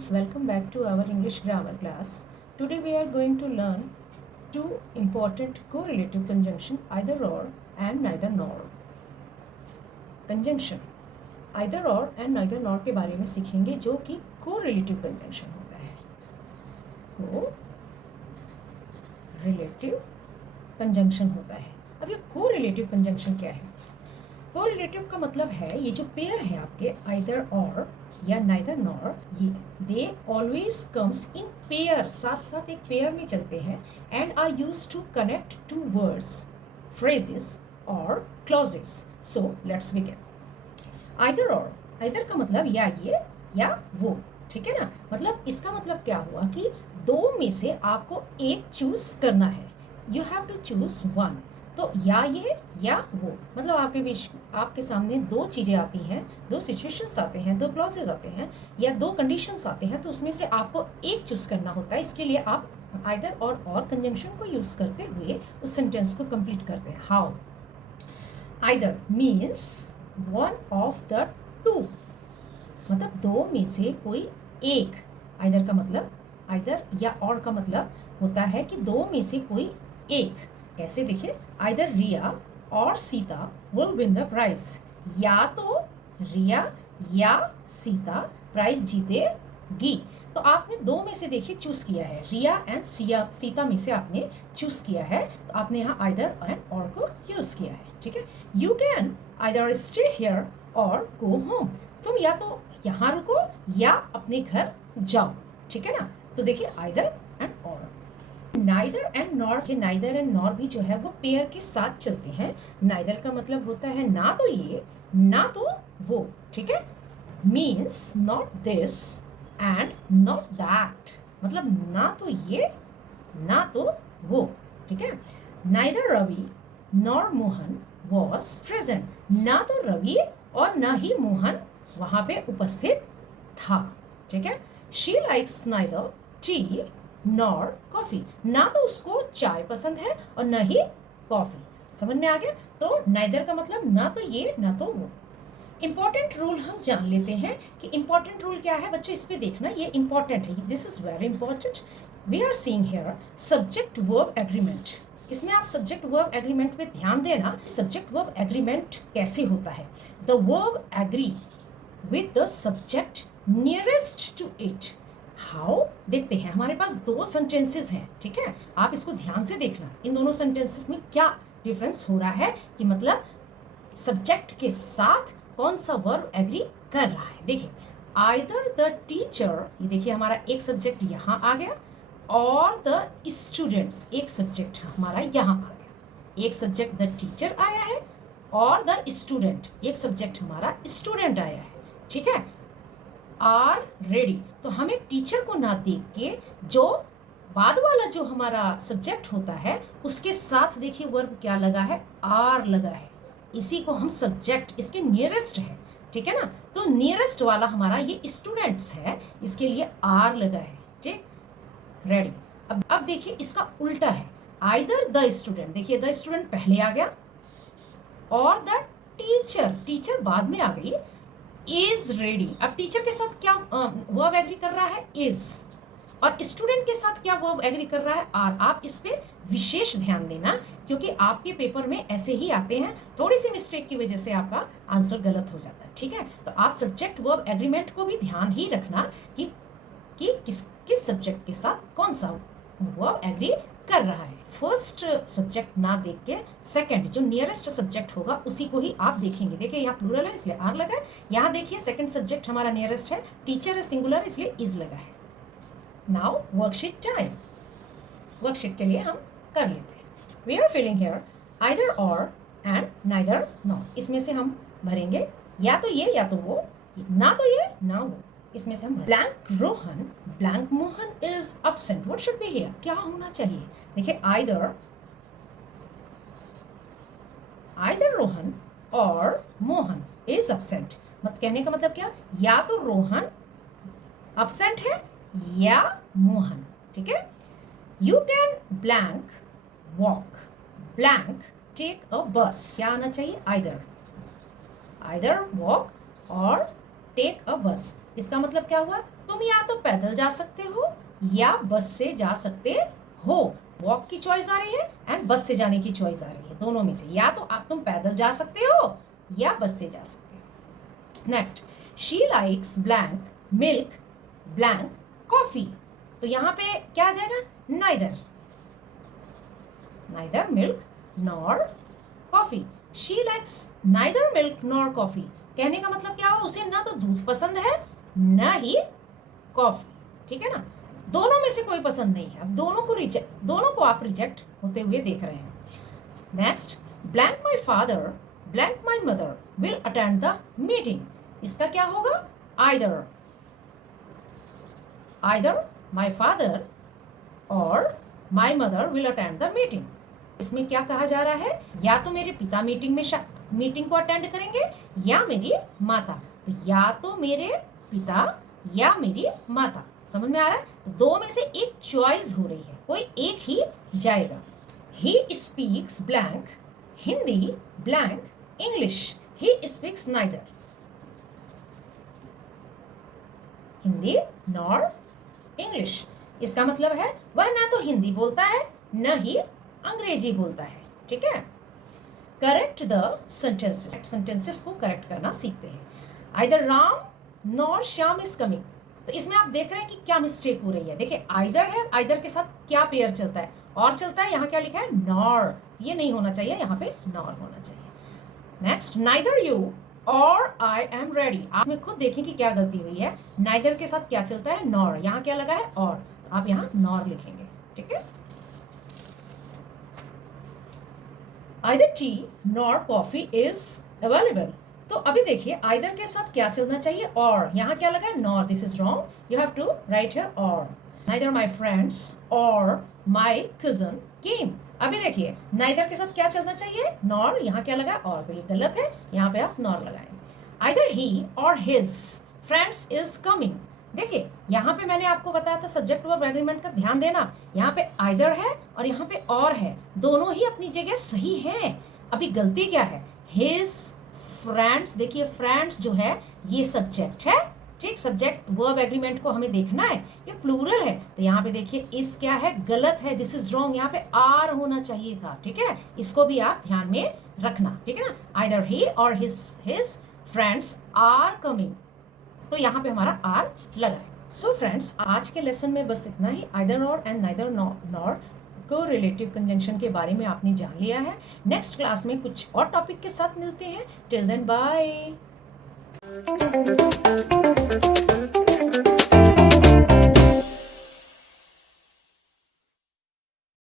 students, welcome back to our English grammar class. Today we are going to learn two important correlative conjunction either or and neither nor. Conjunction either or and neither nor के बारे में सीखेंगे जो कि correlative conjunction होता है. correlative conjunction होता है. अब ये correlative conjunction क्या है? कोरिलेटिव का मतलब है ये जो पेयर है आपके आइदर और या नाइदर नॉर, ये they always comes in pair, साथ साथ एक पेयर में चलते हैं and are use to connect two words, phrases और clauses. So let's begin. Either or, either का मतलब या ये या वो, ठीक है ना. मतलब इसका मतलब क्या हुआ कि दो में से आपको एक चूज करना है. You have to choose one. तो या ये या वो, मतलब आपके बीच आपके सामने दो चीज़ें आती हैं, दो सिचुएशंस आते हैं, दो क्लॉजेज आते हैं या दो कंडीशंस आते हैं, तो उसमें से आपको एक चूज करना होता है. इसके लिए आप आइदर और कंजंक्शन को यूज़ करते हुए उस सेंटेंस को कंप्लीट करते हैं. How? Either means one of the two, मतलब दो में से कोई एक. आइदर का मतलब, आइदर या और का मतलब होता है कि दो में से कोई एक. कैसे? देखिए, either Riya or Sita will win the prize. या तो रिया या सीता प्राइज जीतेगी. तो आपने दो में से देखिए चूज किया है, रिया एंड सीता में से आपने चूज किया है, तो आपने यहाँ आइदर एंड और को यूज किया है. ठीक है. You can either stay here और गो होम. तुम या तो यहाँ रुको या अपने घर जाओ. ठीक है ना. तो देखिए आइदर एंड और. नाइदर एंड नॉर के नाइदर एंड नॉर भी जो है वो पेयर के साथ चलते हैं. नाइदर का मतलब होता है ना तो ये ना तो वो. ठीक है. Means not this and not that, मतलब ना तो ये ना तो वो. ठीक है. Neither Ravi nor Mohan was present. ना तो रवि और ना ही मोहन वहां पे उपस्थित था. ठीक है. She likes neither T nor coffee. ना तो उसको चाय पसंद है और न ही कॉफी. समझ में आ गया. तो नाइदर का मतलब ना तो ये ना तो वो. इंपॉर्टेंट रूल हम जान लेते हैं कि इंपॉर्टेंट रूल क्या है. बच्चों इस पे देखना, ये इंपॉर्टेंट है. This is very important. We are seeing here subject verb agreement. इसमें आप सब्जेक्ट वर्ब एग्रीमेंट पे ध्यान देना. सब्जेक्ट वर्ब एग्रीमेंट कैसे होता है? The verb agree with the subject nearest to it. How? देखते हैं. हमारे पास दो सेंटेंसेस हैं. ठीक है. आप इसको ध्यान से देखना. इन दोनों सेंटेंसेस में क्या डिफरेंस हो रहा है कि मतलब सब्जेक्ट के साथ कौन सा वर्ब एग्री कर रहा है. देखिए, आइदर द टीचर, ये देखिए हमारा एक सब्जेक्ट यहाँ आ गया, और द स्टूडेंट्स, एक सब्जेक्ट हमारा यहाँ आ गया. एक सब्जेक्ट द टीचर आया है और द स्टूडेंट, एक सब्जेक्ट हमारा स्टूडेंट आया है. ठीक है. Are ready. तो हमें टीचर को ना देख के जो बाद वाला जो हमारा सब्जेक्ट होता है उसके साथ देखिए वर्ब क्या लगा है? आर लगा है. इसी को हम सब्जेक्ट, इसके नियरेस्ट है. ठीक है ना. तो नियरेस्ट वाला हमारा ये स्टूडेंट्स है, इसके लिए आर लगा है. ठीक. रेडी. अब देखिए इसका उल्टा है. आइदर द स्टूडेंट, देखिए द स्टूडेंट पहले आ गया और द टीचर, टीचर बाद में आ गई, इज रेडी. अब टीचर के साथ क्या वर्ब एग्री कर रहा है? इज. और स्टूडेंट के साथ क्या वर्ब एग्री कर रहा है? आर. आप इस पे विशेष ध्यान देना क्योंकि आपके पेपर में ऐसे ही आते हैं. थोड़ी सी मिस्टेक की वजह से आपका आंसर गलत हो जाता है. ठीक है. तो आप सब्जेक्ट वर्ब एग्रीमेंट को भी ध्यान ही रखना कि किस सब्जेक्ट के साथ कौन सा वर्ब एग्री कर रहा है. फर्स्ट सब्जेक्ट ना देख के सेकंड जो नियरेस्ट सब्जेक्ट होगा उसी को ही आप देखेंगे. देखिए यहाँ प्लूरल है इसलिए आर लगा है. यहाँ देखिए सेकंड सब्जेक्ट हमारा नियरेस्ट है, टीचर है सिंगुलर इसलिए इज लगा है. Now worksheet time. वर्कशीट चलिए हम कर लेते हैं. We are filling here either or and neither nor. इसमें से हम भरेंगे या तो ये या तो वो, ना तो ये ना वो. इसमें से हम blank Rohan blank Mohan is absent. What should be here? क्या होना चाहिए? देखिए आइदर रोहन और मोहन इज absent. मत कहने का मतलब क्या? या तो रोहन absent है या मोहन. ठीक है. You can blank walk blank take a bus. क्या आना चाहिए? Either walk or take a bus. इसका मतलब क्या हुआ? तुम तुम या तो पैदल जा सकते हो या बस से जा सकते हो। वॉक की चॉइस आ रही है एंड बस से जाने की चॉइस आ रही है, दोनों में से या तो तुम पैदल जा सकते हो या बस से जा सकते हो। Next, she likes blank milk blank coffee. तो यहाँ पे क्या आ जाएगा? Neither, neither milk nor coffee. She likes neither milk nor coffee. कहने का मतलब क्या हो, उसे ना तो दूध पसंद है ना ही कॉफी, ठीक है ना, दोनों में से कोई पसंद नहीं है। अब दोनों को आप रिजेक्ट होते हुए देख रहे हैं। Next, blank my father blank my mother will attend the meeting. इसका क्या होगा? आइदर, आइदर माई फादर और my mother will attend the meeting. इसमें क्या कहा जा रहा है? या तो मेरे पिता मीटिंग को अटेंड करेंगे या मेरी माता। तो या तो मेरे पिता या मेरी माता, समझ में आ रहा है? तो दो में से एक चॉइस हो रही है, कोई एक ही जाएगा। He speaks blank Hindi blank English. He speaks neither Hindi nor English. इसका मतलब है वह ना तो हिंदी बोलता है न ही अंग्रेजी बोलता है, ठीक है। करेक्ट द सेंटेंसेस, सेंटेंसेस को करेक्ट करना सीखते हैं। Either Ram nor Shyam is coming. तो इसमें आप देख रहे हैं कि क्या मिस्टेक हो रही है। देखिए आइदर है, आइदर के साथ क्या पेयर चलता है? और चलता है। यहाँ क्या लिखा है? नॉर। ये नहीं होना चाहिए, यहाँ पे नॉर होना चाहिए। नेक्स्ट, नाइदर यू और आई एम रेडी। आप में खुद देखें कि क्या गलती हुई है। नाइदर के साथ क्या चलता है? नॉर। यहाँ क्या लगा है? और। आप यहाँ नॉर लिखेंगे, ठीक है। Either T nor coffee is available. तो अभी देखिए आइदर के साथ क्या चलना चाहिए? और। यहाँ क्या लगा है? Nor. This is wrong, you have to write here or. Neither my friends or my cousin केम। अभी देखिए नाइदर के साथ क्या चलना चाहिए? नॉर। यहाँ क्या लगा? और। तो ये गलत है, यहाँ पे आप नॉर लगाएं। आइदर ही और हिज फ्रेंड्स इज कमिंग। देखिए यहाँ पे मैंने आपको बताया था सब्जेक्ट वर्ब एग्रीमेंट का ध्यान देना। यहाँ पे आइदर है और यहाँ पे और है, दोनों ही अपनी जगह सही है। अभी गलती क्या है? His friends. देखिए फ्रेंड्स जो है ये सब्जेक्ट है, ठीक। सब्जेक्ट वर्ब एग्रीमेंट को हमें देखना है, ये प्लूरल है। तो यहाँ पे देखिए इस क्या है? गलत है, दिस इज रॉन्ग। यहाँ पे आर होना चाहिए था, ठीक है। इसको भी आप ध्यान में रखना, ठीक है ना। आइदर ही और हिज फ्रेंड्स आर कमिंग। तो यहाँ पे हमारा आर लगा है। सो फ्रेंड्स, आज के लेसन में बस इतना ही। Either or and neither nor को रिलेटिव कंजंक्शन के बारे में आपने जान लिया है। नेक्स्ट क्लास में कुछ और टॉपिक के साथ मिलते हैं। Till then bye.